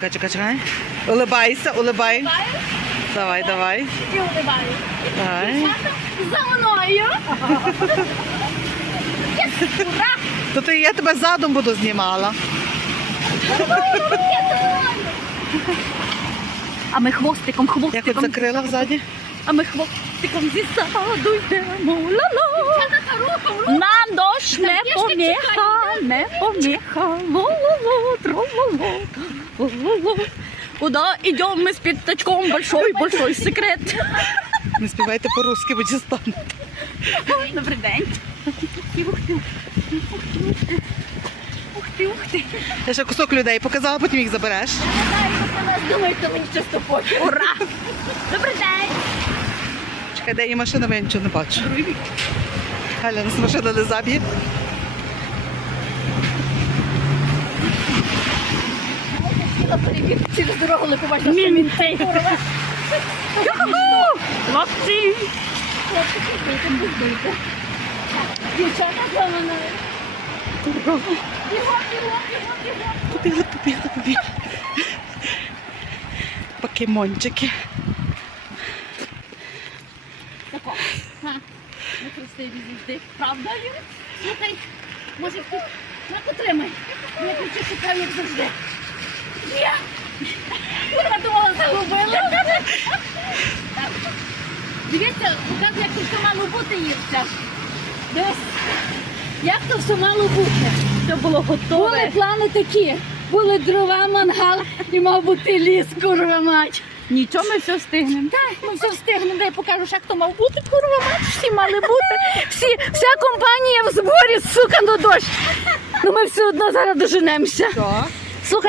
Чекай, чекай, чекай. Улибайся, улибай. Давай, давай. І улибаю. Давай. За мною. Ура! То ти я тебе задом буду знімала. А ми хвостиком, Я хоч хвостиком, закрила взаді. а ми хвостиком зі саду йдемо. Ла-ла. Нам дощ не поміха, не поміха. Лу-лу-лу, тру-лу-лу, лу-лу-лу. Куда идем мы с пятачком? Большой-большой секрет. Не співайте по-русски, бо дістану. Добрий день. Ух ти, ух ти. Я ще кусок людей показала, потім їх забереш. Знаю, що мені чисто поки. Ура! Добрий день. Чекай, де є машина, бо я нічого не бачу. Галя, нас машина не заб'є. Через дорогу, але побачила, що мінтей. Хлопці! Хлопці, бийте, бийте. Дівчата за мною. Бігом, бігом, бігом, бігом. Побігли, побігли, побігли. Покемончики. Ми красиві завжди. Правда, Юрій? Слухай, може на потримай. Я ключі шукаю, як завжди. Є! Я думала, загубила. Дивіться, показує, як тут все мало бути їсться. Десь. Як то все мало бути? Все було Були плани такі. Були дрова, мангал і мав бути ліс, курва мать. Нічого ми все встигнемо. Так, ми все встигнемо, дай покажу, як то мав бути, курва мать, всі мали бути. Всі, вся компанія в зборі, сука, на дощ. Ну ми все одно зараз доженемося. Що? Слухай,